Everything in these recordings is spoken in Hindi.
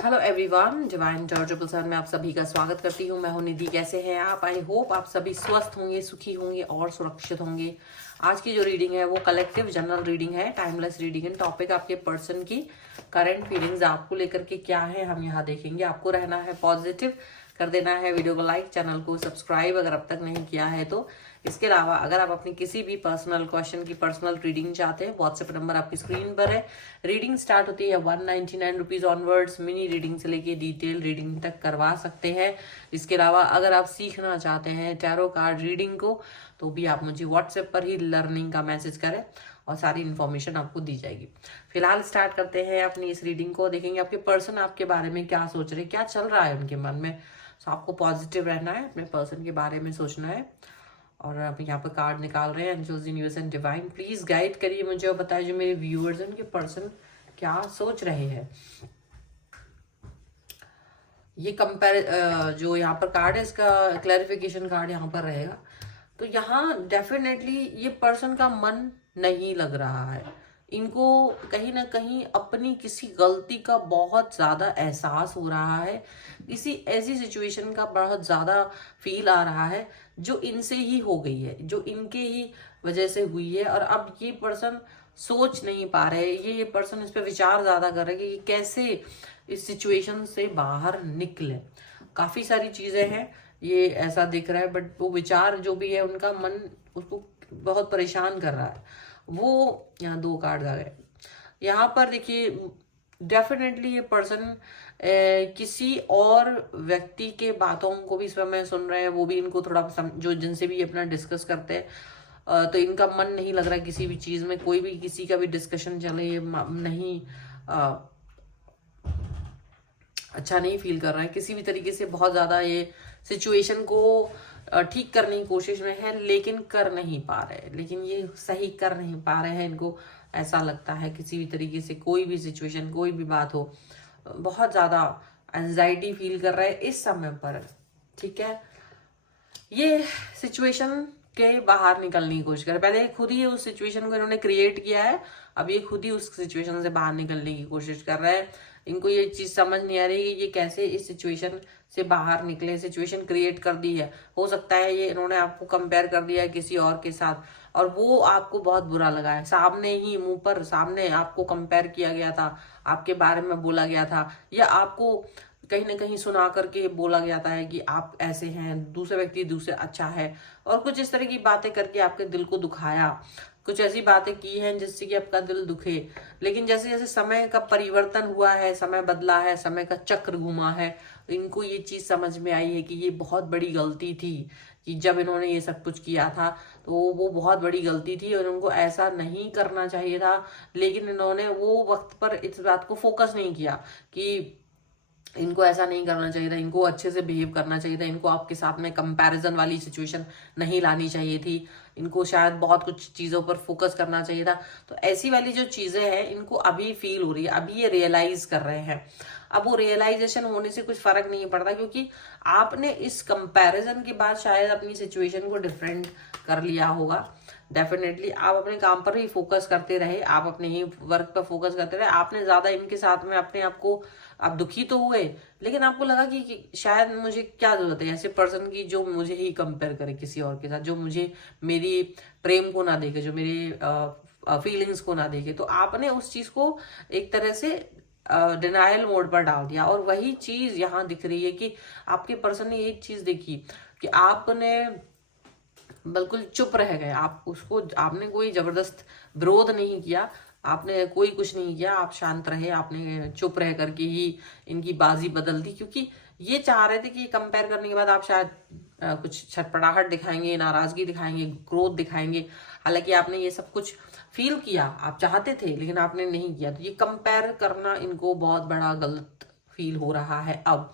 हेलो एवरीवन, डिवाइन जॉर्जेबल सन में आप सभी का स्वागत करती हूँ। मैं हूँ निधि। कैसे हैं आप? आई होप आप सभी स्वस्थ होंगे, सुखी होंगे और सुरक्षित होंगे। आज की जो रीडिंग है वो कलेक्टिव जनरल रीडिंग है, टाइमलेस रीडिंग है। टॉपिक आपके पर्सन की करंट फीलिंग्स आपको लेकर के क्या है हम यहाँ देखेंगे। आपको रहना है पॉजिटिव, कर देना है वीडियो को लाइक, चैनल को सब्सक्राइब अगर अब तक नहीं किया है तो। इसके अलावा अगर आप अपनी किसी भी पर्सनल क्वेश्चन की पर्सनल रीडिंग चाहते हैं, व्हाट्सएप नंबर आपकी स्क्रीन पर है। रीडिंग स्टार्ट होती है 199 रुपीज ऑनवर्ड्स। मिनी रीडिंग से लेके डिटेल रीडिंग तक करवा सकते हैं। इसके अलावा अगर आप सीखना चाहते हैं टैरो कार्ड रीडिंग को, तो भी आप मुझे व्हाट्सएप पर ही लर्निंग का मैसेज करें और सारी इन्फॉर्मेशन आपको दी जाएगी। फिलहाल स्टार्ट करते हैं अपनी इस रीडिंग को। देखेंगे आपके पर्सन आपके बारे में क्या सोच रहे हैं, क्या चल रहा है उनके मन में। तो आपको पॉजिटिव रहना है, अपने पर्सन के बारे में सोचना है। और अब यहाँ पर कार्ड निकाल रहे हैं angels, universe and divine. Please guide करिए मुझे और बताइए जो मेरे व्यूअर्स हैं उनके पर्सन क्या सोच रहे हैं। ये कंपेयर जो यहाँ पर कार्ड है, इसका क्लैरिफिकेशन कार्ड यहाँ पर रहेगा। तो यहाँ डेफिनेटली ये पर्सन का मन नहीं लग रहा है। इनको कहीं ना कहीं अपनी किसी गलती का बहुत ज्यादा एहसास हो रहा है। किसी ऐसी सिचुएशन का बहुत ज्यादा फील आ रहा है जो इनसे ही हो गई है, जो इनके ही वजह से हुई है। और अब ये पर्सन सोच नहीं पा रहे, ये पर्सन इस पे विचार ज्यादा कर रहे हैं कि ये कैसे इस सिचुएशन से बाहर निकले। काफी सारी चीजें हैं, ये ऐसा दिख रहा है, बट वो विचार जो भी है उनका मन उसको बहुत परेशान कर रहा है। वो यहाँ दो कार्ड आ गए। यहाँ पर देखिए डेफिनेटली ये पर्सन किसी और व्यक्ति के बातों को भी इस समय सुन रहे हैं। वो भी इनको थोड़ा जो जिनसे भी अपना डिस्कस करते हैं, तो इनका मन नहीं लग रहा है किसी भी चीज में। कोई भी किसी का भी डिस्कशन चले, ये नहीं अच्छा नहीं फील कर रहा है किसी भी तरीके से। बहुत ज्यादा ये सिचुएशन को ठीक करने की कोशिश में है, लेकिन कर नहीं पा रहे। लेकिन ये सही कर नहीं पा रहे हैं। इनको ऐसा लगता है किसी भी तरीके से कोई भी सिचुएशन, कोई भी बात हो, बहुत ज्यादा एंजाइटी फील कर रहे हैं इस समय पर। ठीक है, ये सिचुएशन के बाहर निकलने की कोशिश कर रहे। पहले खुद ही उस सिचुएशन को इन्होंने क्रिएट किया है, अब ये खुद ही उस सिचुएशन से बाहर निकलने की कोशिश कर रहे हैं। इनको ये चीज समझ नहीं आ रही कि ये कैसे इस सिचुएशन से बाहर निकले। सिचुएशन क्रिएट कर दी है, हो सकता है ये इन्होंने आपको कंपेयर कर दिया है किसी और के साथ, और वो आपको बहुत बुरा लगा है। सामने ही मुंह पर सामने आपको कंपेयर किया गया था, आपके बारे में बोला गया था, या आपको कहीं ना कहीं सुना करके बोला जाता है कि आप ऐसे हैं, दूसरे व्यक्ति दूसरे अच्छा है, और कुछ इस तरह की बातें करके आपके दिल को दुखाया। कुछ ऐसी बातें की हैं जिससे कि आपका दिल दुखे। लेकिन जैसे जैसे समय का परिवर्तन हुआ है, समय बदला है, समय का चक्र घुमा है, इनको ये चीज समझ में आई है कि ये बहुत बड़ी गलती थी कि जब इन्होंने ये सब कुछ किया था, तो वो बहुत बड़ी गलती थी और उनको ऐसा नहीं करना चाहिए था। लेकिन इन्होंने वो वक्त पर इस बात को फोकस नहीं किया कि इनको ऐसा नहीं करना चाहिए था, इनको अच्छे से बिहेव करना चाहिए था, इनको आपके साथ में कंपैरिजन वाली सिचुएशन नहीं लानी चाहिए थी, इनको शायद बहुत कुछ चीजों पर फोकस करना चाहिए था। तो ऐसी वाली जो चीजें हैं इनको अभी फील हो रही है, अभी ये रियलाइज कर रहे हैं। अब वो रियलाइजेशन होने से कुछ फर्क नहीं पड़ता, क्योंकि आपने इस कंपैरिजन के बाद शायद अपनी सिचुएशन को डिफरेंट कर लिया होगा। डेफिनेटली आप अपने काम पर ही फोकस करते रहे, आप अपने ही वर्क पर फोकस करते रहे। आपने ज्यादा इनके साथ में अपने आप को, आप दुखी तो हुए, लेकिन आपको लगा कि शायद मुझे क्या जरूरत है ऐसे पर्सन की जो मुझे ही कंपेयर करे किसी और के साथ, जो मुझे मेरी प्रेम को ना देखे, जो मेरी फीलिंग्स को ना देखे। तो आपने उस चीज को एक तरह से डिनायल मोड पर डाल दिया। और वही चीज यहाँ दिख रही है कि आपके पर्सन ने एक चीज देखी कि आपने बिल्कुल चुप रह गए। आप उसको, आपने कोई जबरदस्त विरोध नहीं किया, आपने कोई कुछ नहीं किया, आप शांत रहे, आपने चुप रह करके ही इनकी बाजी बदल दी। क्योंकि ये चाह रहे थे कि कंपेयर करने के बाद आप शायद कुछ छटपटाहट दिखाएंगे, नाराजगी दिखाएंगे, क्रोध दिखाएंगे। हालांकि आपने ये सब कुछ फील किया, आप चाहते थे, लेकिन आपने नहीं किया। तो ये कंपेयर करना इनको बहुत बड़ा गलत फील हो रहा है अब,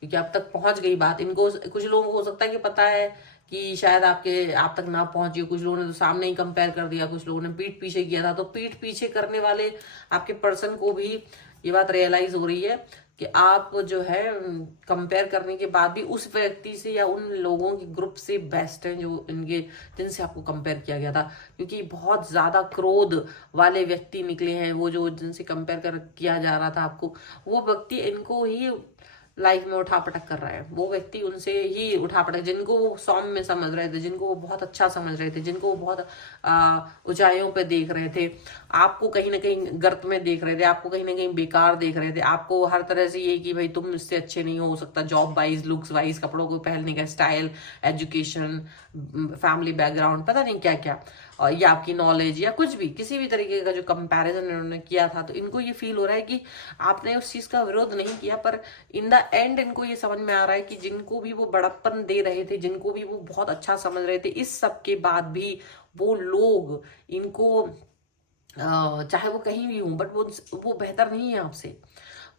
क्योंकि अब तक पहुंच गई बात। इनको, कुछ लोगों को हो सकता है कि पता है कि शायद आप तक ना पहुंची हो। कुछ लोगों ने तो सामने ही कंपेयर कर दिया, कुछ लोगों ने पीठ पीछे किया था। तो पीठ पीछे करने वाले आपके पर्सन को भी ये बात रियलाइज हो रही है कि आप जो है कंपेयर करने के बाद भी उस व्यक्ति से या उन लोगों के ग्रुप से बेस्ट हैं जो इनके जिनसे आपको कंपेयर किया गया था, क्योंकि बहुत ज्यादा क्रोध वाले व्यक्ति निकले हैं वो जो जिनसे कंपेयर कर किया जा रहा था आपको, वो व्यक्ति इनको ही लाइफ में उठा पटक कर रहा है। वो व्यक्ति उनसे ही उठा पटक, जिनको वो सौम्य में समझ रहे थे, जिनको वो बहुत अच्छा समझ रहे थे, जिनको वो बहुत ऊंचाइयों पे देख रहे थे, आपको कहीं ना कहीं गर्त में देख रहे थे, आपको कहीं ना कहीं बेकार देख रहे थे, आपको हर तरह से ये कि भाई तुम इससे अच्छे नहीं हो सकता, जॉब वाइज, लुक्स वाइज, कपड़ों को पहनने का स्टाइल, एजुकेशन, फैमिली बैकग्राउंड, पता नहीं क्या क्या, और या आपकी नॉलेज या कुछ भी, किसी भी तरीके का जो कंपैरिजन इन्होंने किया था, तो इनको ये फील हो रहा है कि आपने उस चीज का विरोध नहीं किया, पर इन द एंड इनको ये समझ में आ रहा है कि जिनको भी वो बड़प्पन दे रहे थे, जिनको भी वो बहुत अच्छा समझ रहे थे, इस सब के बाद भी वो लोग इनको चाहे वो कहीं भी हों, बट वो बेहतर नहीं है आपसे,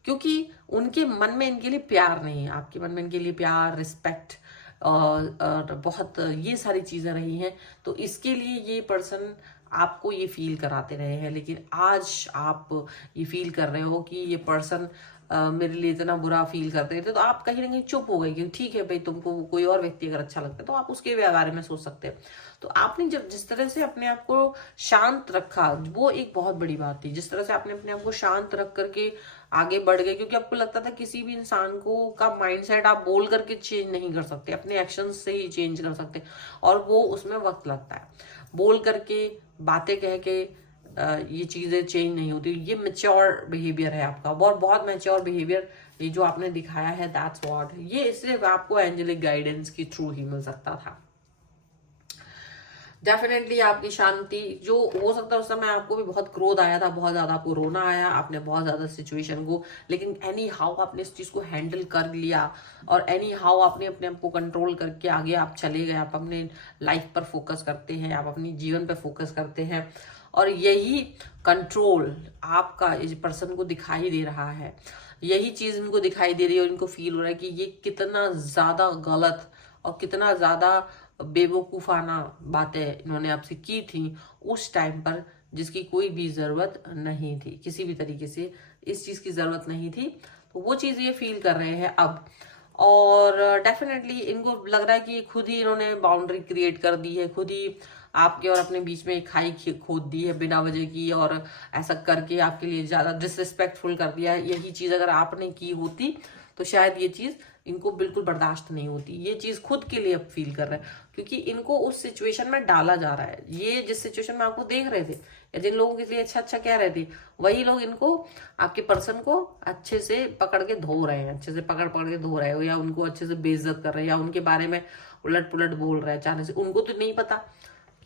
क्योंकि उनके मन में इनके लिए प्यार नहीं है। आपके मन में इनके लिए प्यार, रिस्पेक्ट और बहुत ये सारी चीजें रही हैं, तो इसके लिए ये पर्सन आपको ये फील कराते रहे हैं। लेकिन आज आप ये फील कर रहे हो कि ये पर्सन मेरे लिए इतना बुरा फील करते थे, तो आप कहीं ना कहीं चुप हो गए कि ठीक है भाई, तुमको कोई और व्यक्ति अगर अच्छा लगता है तो आप उसके बारे में सोच सकते हैं। तो आपने जब जिस तरह से अपने आप को शांत रखा, वो एक बहुत बड़ी बात थी। जिस तरह से आपने अपने आप को शांत रख करके आगे बढ़ गए, क्योंकि आपको लगता था किसी भी इंसान को का माइंडसेट आप बोल करके चेंज नहीं कर सकते, अपने एक्शंस से ही चेंज कर सकते, और वो उसमें वक्त लगता है। बोल करके, बातें कह के ये चीजें चेंज नहीं होती। ये मेच्योर बिहेवियर है आपका, बहुत मैच्योर बिहेवियर ये जो आपने दिखाया है, दैट्स व्हाट। ये सिर्फ आपको एंजेलिक गाइडेंस के थ्रू ही मिल सकता था। डेफिनेटली आपकी शांति, जो हो सकता है उस समय आपको भी बहुत क्रोध आया था, बहुत ज्यादा आपको रोना आया, आपने बहुत ज्यादा सिचुएशन को, लेकिन एनी हाउ आपने इस चीज को हैंडल कर लिया, और एनी हाउ आपने अपने आप को कंट्रोल करके आगे आप चले गए। आप अपने लाइफ पर फोकस करते हैं, आप अपनी जीवन पर फोकस करते हैं, और यही कंट्रोल आपका इस पर्सन को दिखाई दे रहा है, यही चीज इनको दिखाई दे रही है, और इनको फील हो रहा है कि ये कितना ज्यादा गलत और कितना ज्यादा बेवकूफाना बातें इन्होंने आपसे की थी उस टाइम पर, जिसकी कोई भी जरूरत नहीं थी, किसी भी तरीके से इस चीज की जरूरत नहीं थी। तो वो चीज ये फील कर रहे हैं अब, और डेफिनेटली इनको लग रहा है कि खुद ही इन्होंने बाउंड्री क्रिएट कर दी है, खुद ही आपके और अपने बीच में एक खाई खोद दी है बिना वजह की, और ऐसा करके आपके लिए ज्यादा डिसरिस्पेक्टफुल कर दिया है। यही चीज अगर आपने की होती तो शायद ये चीज इनको बिल्कुल बर्दाश्त नहीं होती। ये चीज खुद के लिए अब फील कर रहे हैं, क्योंकि इनको उस सिचुएशन में डाला जा रहा है। ये जिस सिचुएशन में आपको देख रहे थे या जिन लोगों के लिए अच्छा अच्छा कह रहे थे, वही लोग इनको, आपके पर्सन को अच्छे से पकड़ के धो रहे हैं, अच्छे से पकड़ पकड़ के धो रहे हो, या उनको अच्छे से बेइज्जत कर रहे हैं, या उनके बारे में उलट पुलट बोल रहे हैं अचानक से। उनको तो नहीं पता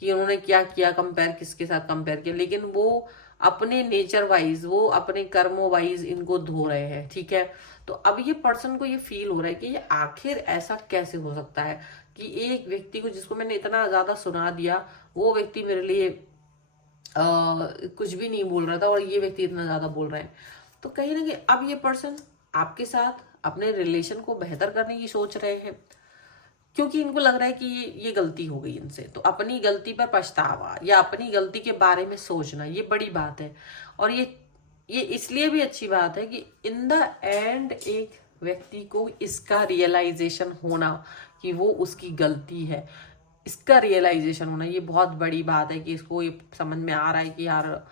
कि उन्होंने क्या किया, कंपेयर किसके साथ कंपेयर किया, लेकिन वो अपने नेचर वाइज, वो अपने कर्मों वाइज इनको धो रहे हैं। ठीक है, तो अब ये पर्सन को ये फील हो रहा है कि ये आखिर ऐसा कैसे हो सकता है कि एक व्यक्ति को जिसको मैंने इतना ज्यादा सुना दिया, वो व्यक्ति मेरे लिए कुछ भी नहीं बोल रहा था, और ये व्यक्ति इतना ज्यादा बोल रहे हैं। तो कहीं ना कहीं अब ये पर्सन आपके साथ अपने रिलेशन को बेहतर करने की सोच रहे हैं, क्योंकि इनको लग रहा है कि ये गलती हो गई इनसे। तो अपनी गलती पर पछतावा या अपनी गलती के बारे में सोचना, ये बड़ी बात है। और ये इसलिए भी अच्छी बात है कि इन द एंड एक व्यक्ति को इसका रियलाइजेशन होना कि वो उसकी गलती है, इसका रियलाइजेशन होना, ये बहुत बड़ी बात है कि इसको ये समझ में आ रहा है कि यार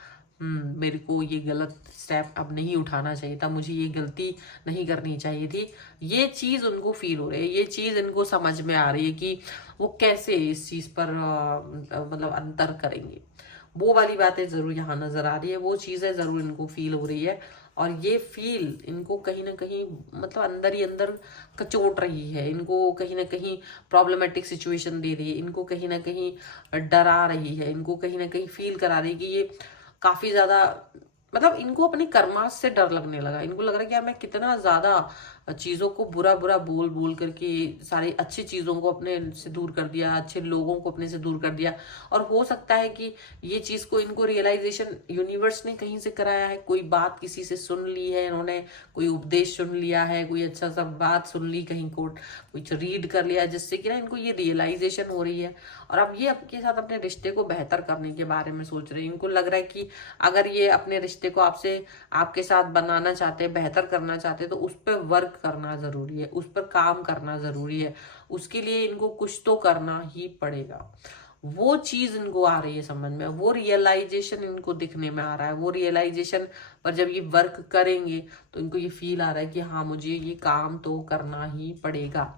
मेरे को ये गलत स्टेप अब नहीं उठाना चाहिए था, मुझे ये गलती नहीं करनी चाहिए थी। ये चीज उनको फील हो रही है, ये चीज इनको समझ में आ रही है कि वो कैसे इस चीज पर मतलब अंतर करेंगे। वो वाली बातें जरूर यहाँ नजर आ रही है, वो चीजें जरूर इनको फील हो रही है, और ये फील इनको कहीं ना कहीं मतलब अंदर ही अंदर कचोट रही है, इनको कहीं ना कहीं प्रॉब्लमेटिक सिचुएशन दे रही है, इनको कहीं ना कहीं डरा रही है, इनको कहीं ना कहीं फील करा रही है कि ये काफी ज्यादा, मतलब इनको अपने कर्मास से डर लगने लगा। इनको लग रहा है कि यार मैं कितना ज्यादा चीजों को बुरा बुरा बोल बोल करके सारी अच्छी चीजों को अपने से दूर कर दिया, अच्छे लोगों को अपने से दूर कर दिया। और हो सकता है कि ये चीज को इनको रियलाइजेशन यूनिवर्स ने कहीं से कराया है, कोई बात किसी से सुन ली है इन्होंने, कोई उपदेश सुन लिया है, कोई अच्छा सा बात सुन ली, कहीं कोट कुछ रीड कर लिया, जिससे कि ना इनको ये रियलाइजेशन हो रही है। और अब ये आपके साथ अपने रिश्ते को बेहतर करने के बारे में सोच रहे हैं। इनको लग रहा है कि अगर ये अपने रिश्ते रिश्ते को आपके साथ बनाना चाहते हैं, बेहतर करना चाहते हैं, तो उस पर वर्क करना जरूरी है, उस पर काम करना जरूरी है। उसके लिए इनको कुछ तो करना ही पड़ेगा। वो चीज इनको आ रही है समझ में, वो रियलाइजेशन इनको दिखने में आ रहा है। वो रियलाइजेशन पर जब ये वर्क करेंगे तो इनको ये फील आ रहा है कि हाँ, मुझे ये काम तो करना ही पड़ेगा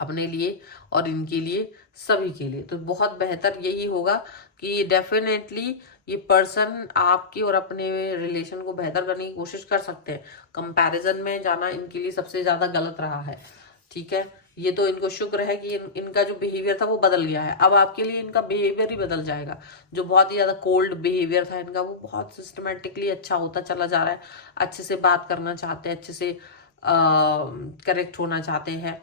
अपने लिए और इनके लिए, सभी के लिए। तो बहुत बेहतर यही होगा कि डेफिनेटली ये पर्सन आपकी और अपने रिलेशन को बेहतर करने की कोशिश कर सकते हैं। कंपैरिजन में जाना इनके लिए सबसे ज्यादा गलत रहा है, ठीक है। ये तो इनको शुक्र है कि इनका जो बिहेवियर था वो बदल गया है। अब आपके लिए इनका बिहेवियर ही बदल जाएगा। जो बहुत ही ज्यादा कोल्ड बिहेवियर था इनका, वो बहुत सिस्टमेटिकली अच्छा होता चला जा रहा है। अच्छे से बात करना चाहते हैं, अच्छे से करेक्ट होना चाहते हैं।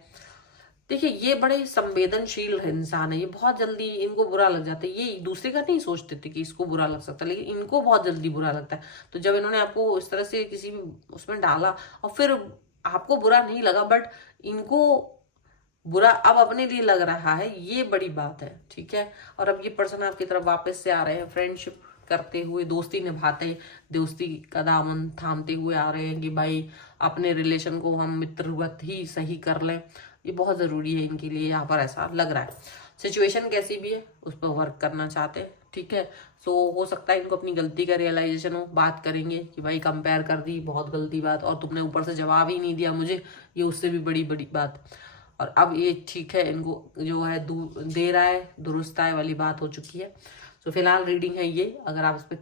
देखिए, ये बड़े संवेदनशील इंसान है। ये बहुत जल्दी इनको बुरा लग जाता है। ये दूसरे का नहीं सोचते थे कि इसको बुरा लग सकता है, लेकिन इनको बहुत जल्दी बुरा लगता है। तो जब इन्होंने आपको इस तरह से किसी उसमें डाला और फिर आपको बुरा नहीं लगा, बट इनको बुरा अब अपने लिए लग रहा है, ये बड़ी बात है, ठीक है। और अब ये पर्सन आपकी तरफ वापस से आ रहे हैं, फ्रेंडशिप करते हुए, दोस्ती निभाते, दोस्ती का दामन थामते हुए आ रहे हैं कि भाई अपने रिलेशन को हम मित्रवत ही सही कर लें। ये बहुत जरूरी है इनके लिए, यहाँ पर ऐसा लग रहा है। सिचुएशन कैसी भी है उस पर वर्क करना चाहते हैं, ठीक है। सो हो सकता है इनको अपनी गलती का रियलाइजेशन हो, बात करेंगे कि भाई कंपेयर कर दी, बहुत गलती बात, और तुमने ऊपर से जवाब ही नहीं दिया मुझे, ये उससे भी बड़ी बड़ी बात। और अब ये ठीक है, इनको जो है दे रहा है, दुरुस्त है वाली बात हो चुकी है। तो फिलहाल रीडिंग है ये। अगर आप इस पर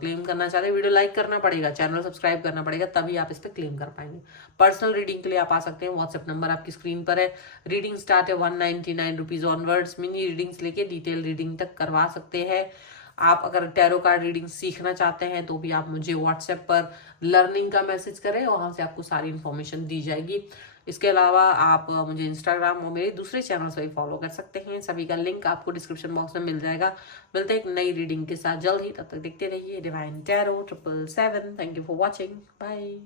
क्लेम करना चाहते हैं, वीडियो लाइक करना पड़ेगा, चैनल सब्सक्राइब करना पड़ेगा, तभी आप इस पर क्लेम कर पाएंगे। पर्सनल रीडिंग के लिए आप आ सकते हैं, व्हाट्सएप नंबर आपकी स्क्रीन पर है। रीडिंग स्टार्ट है 199 रुपीज ऑनवर्ड्स। मिनी रीडिंग्स लेके डिटेल रीडिंग तक करवा सकते हैं। आप अगर टैरो कार्ड रीडिंग सीखना चाहते हैं तो भी आप मुझे व्हाट्सएप पर लर्निंग का मैसेज करें, वहां से आपको सारी इन्फॉर्मेशन दी जाएगी। इसके अलावा आप मुझे इंस्टाग्राम और मेरे दूसरे चैनल्स पर फॉलो कर सकते हैं। सभी का लिंक आपको डिस्क्रिप्शन बॉक्स में मिल जाएगा। मिलते हैं एक नई रीडिंग के साथ जल्द ही, तब तक देखते रहिए divine tarot 777। Thank you for watching, bye.